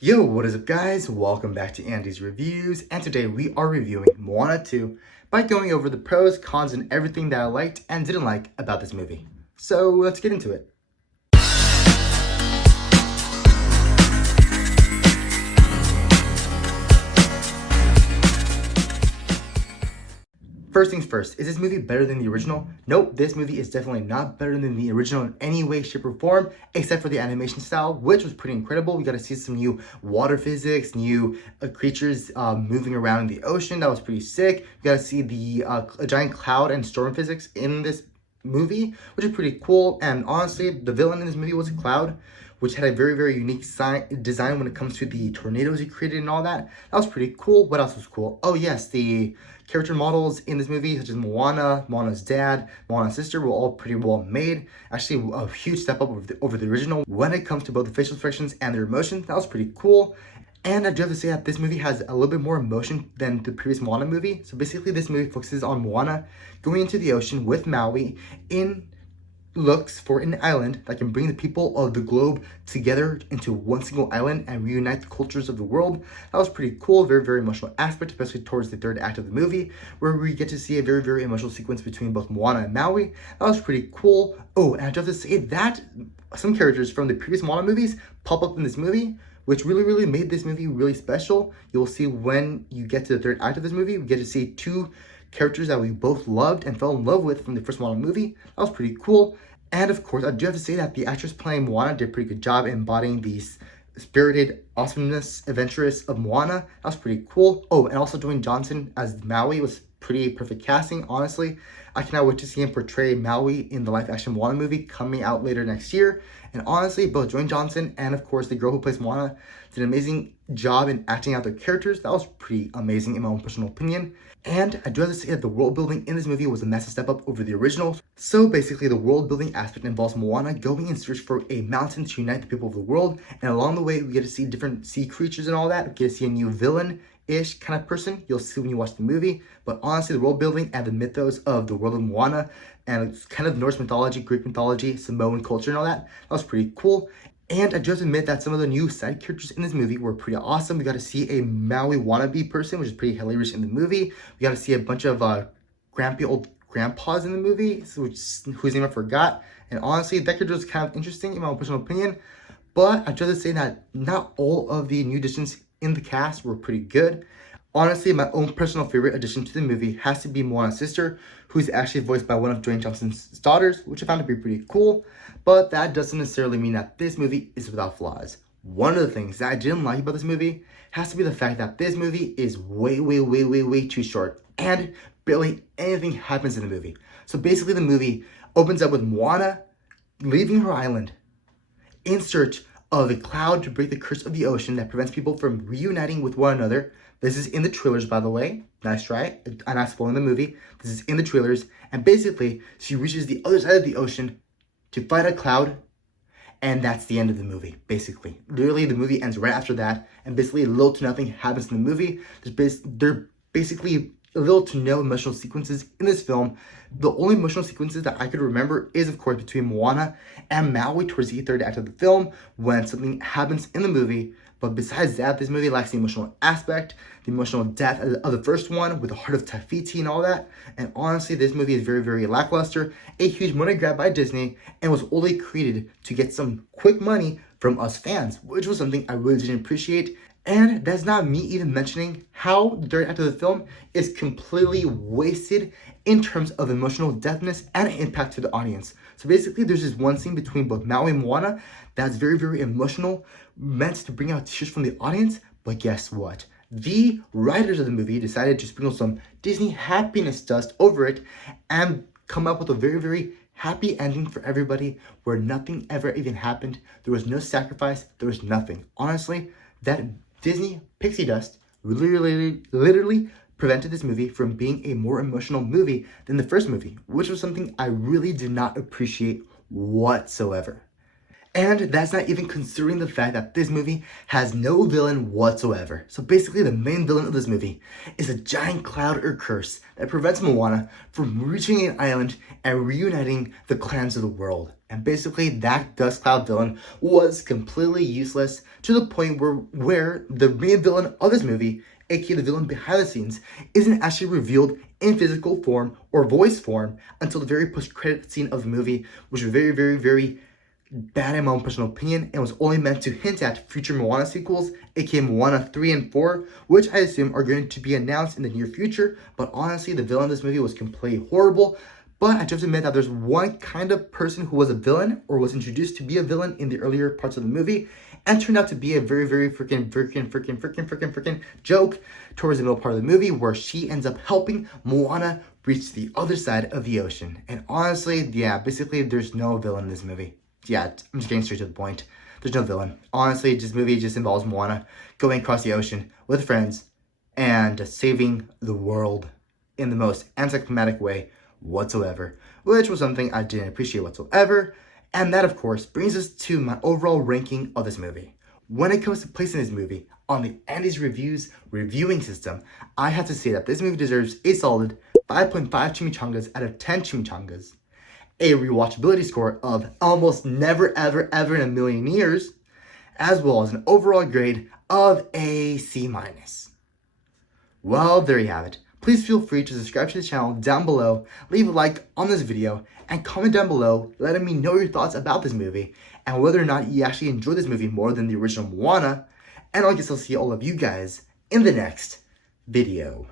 Yo, what is up guys? Welcome back to Andy's Reviews, and today we are reviewing Moana 2 by going over the pros, cons, and everything that I liked and didn't like about this movie. So let's get into it. First things first, is this movie better than the original? Nope, this movie is definitely not better than the original in any way, shape, or form, except for the animation style, which was pretty incredible. We got to see some new water physics, new creatures moving around in the ocean. That was pretty sick. We got to see the a giant cloud and storm physics in this movie, which is pretty cool. And honestly, the villain in this movie was a cloud, which had a very, very unique design when it comes to the tornadoes he created and all that. That was pretty cool. What else was cool? Oh yes, the character models in this movie, such as Moana, Moana's dad, Moana's sister, were all pretty well made. Actually, a huge step up over the original when it comes to both the facial expressions and their emotions. That was pretty cool. And I do have to say that this movie has a little bit more emotion than the previous Moana movie. So basically, this movie focuses on Moana going into the ocean with Maui in looks for an island that can bring the people of the globe together into one single island and reunite the cultures of the world. That was pretty cool, very, very emotional aspect, especially towards the third act of the movie, where we get to see a very, very emotional sequence between both Moana and Maui. That was pretty cool. Oh, and I do have to say that some characters from the previous Moana movies pop up in this movie, which really, really made this movie really special. You'll see when you get to the third act of this movie, we get to see two characters that we both loved and fell in love with from the first Moana movie. That was pretty cool. And of course, I do have to say that the actress playing Moana did a pretty good job embodying the spirited awesomeness, adventurous of Moana. That was pretty cool. Oh, and also Dwayne Johnson as Maui was pretty perfect casting, honestly. I cannot wait to see him portray Maui in the live-action Moana movie coming out later next year. And honestly, both Dwayne Johnson and, of course, the girl who plays Moana did an amazing job in acting out their characters. That was pretty amazing in my own personal opinion. And I do have to say that the world building in this movie was a massive step up over the original. So basically, the world building aspect involves Moana going in search for a mountain to unite the people of the world. And along the way, we get to see different sea creatures and all that. We get to see a new villain-ish kind of person you'll see when you watch the movie. But honestly, the world building and the mythos of the world of Moana and it's kind of Norse mythology, Greek mythology, Samoan culture and all that, that was pretty cool. And I just admit that some of the new side characters in this movie were pretty awesome. We got to see a Maui wannabe person, which is pretty hilarious in the movie. We got to see a bunch of grumpy old grandpas in the movie, whose name I forgot. And honestly, that character was kind of interesting in my own personal opinion. But I just say that not all of the new additions in the cast were pretty good. Honestly, my own personal favorite addition to the movie has to be Moana's sister, who's actually voiced by one of Dwayne Johnson's daughters, which I found to be pretty cool. But that doesn't necessarily mean that this movie is without flaws. One of the things that I didn't like about this movie has to be the fact that this movie is way, way, way, way, way too short. And barely anything happens in the movie. So basically the movie opens up with Moana leaving her island in search of a cloud to break the curse of the ocean that prevents people from reuniting with one another. This is in the trailers, by the way. Nice try. I'm not spoiling the movie. This is in the trailers. And basically, she reaches the other side of the ocean to fight a cloud. And that's the end of the movie, basically. Literally, the movie ends right after that. And basically, little to nothing happens in the movie. There are basically little to no emotional sequences in this film. The only emotional sequences that I could remember is, of course, between Moana and Maui towards the third act of the film when something happens in the movie. But besides that, this movie lacks the emotional aspect, the emotional depth of the first one with the heart of Tafiti and all that. And honestly, this movie is very, very lackluster, a huge money grab by Disney, and was only created to get some quick money from us fans, which was something I really didn't appreciate. And that's not me even mentioning how the third act of the film is completely wasted in terms of emotional depthness and impact to the audience. So basically, there's this one scene between both Maui and Moana that's very, very emotional, meant to bring out tears from the audience. But guess what? The writers of the movie decided to sprinkle some Disney happiness dust over it and come up with a very, very happy ending for everybody where nothing ever even happened. There was no sacrifice. There was nothing. Honestly, that Disney pixie dust literally prevented this movie from being a more emotional movie than the first movie, which was something I really did not appreciate whatsoever. And that's not even considering the fact that this movie has no villain whatsoever. So basically the main villain of this movie is a giant cloud or curse that prevents Moana from reaching an island and reuniting the clans of the world. And basically that dust cloud villain was completely useless to the point where the main villain of this movie, aka the villain behind the scenes, isn't actually revealed in physical form or voice form until the very post-credit scene of the movie, which was very, very, very bad in my own personal opinion, and was only meant to hint at future Moana sequels, aka Moana 3 and 4, which I assume are going to be announced in the near future. But honestly, the villain of this movie was completely horrible. But I just admit that there's one kind of person who was a villain, or was introduced to be a villain in the earlier parts of the movie, and turned out to be a very, very freaking joke towards the middle part of the movie, where she ends up helping Moana reach the other side of the ocean. And honestly, yeah, basically there's no villain in this movie. Yeah, I'm just getting straight to the point. There's no villain. Honestly, this movie just involves Moana going across the ocean with friends and saving the world in the most anticlimactic way whatsoever, which was something I didn't appreciate whatsoever. And that, of course, brings us to my overall ranking of this movie. When it comes to placing this movie on the Andy's Reviews reviewing system, I have to say that this movie deserves a solid 5.5 chimichangas out of 10 chimichangas, a rewatchability score of almost never, ever, ever in a million years, as well as an overall grade of a C-. Well, there you have it. Please feel free to subscribe to the channel down below, leave a like on this video, and comment down below letting me know your thoughts about this movie, and whether or not you actually enjoyed this movie more than the original Moana. And I guess I'll see all of you guys in the next video.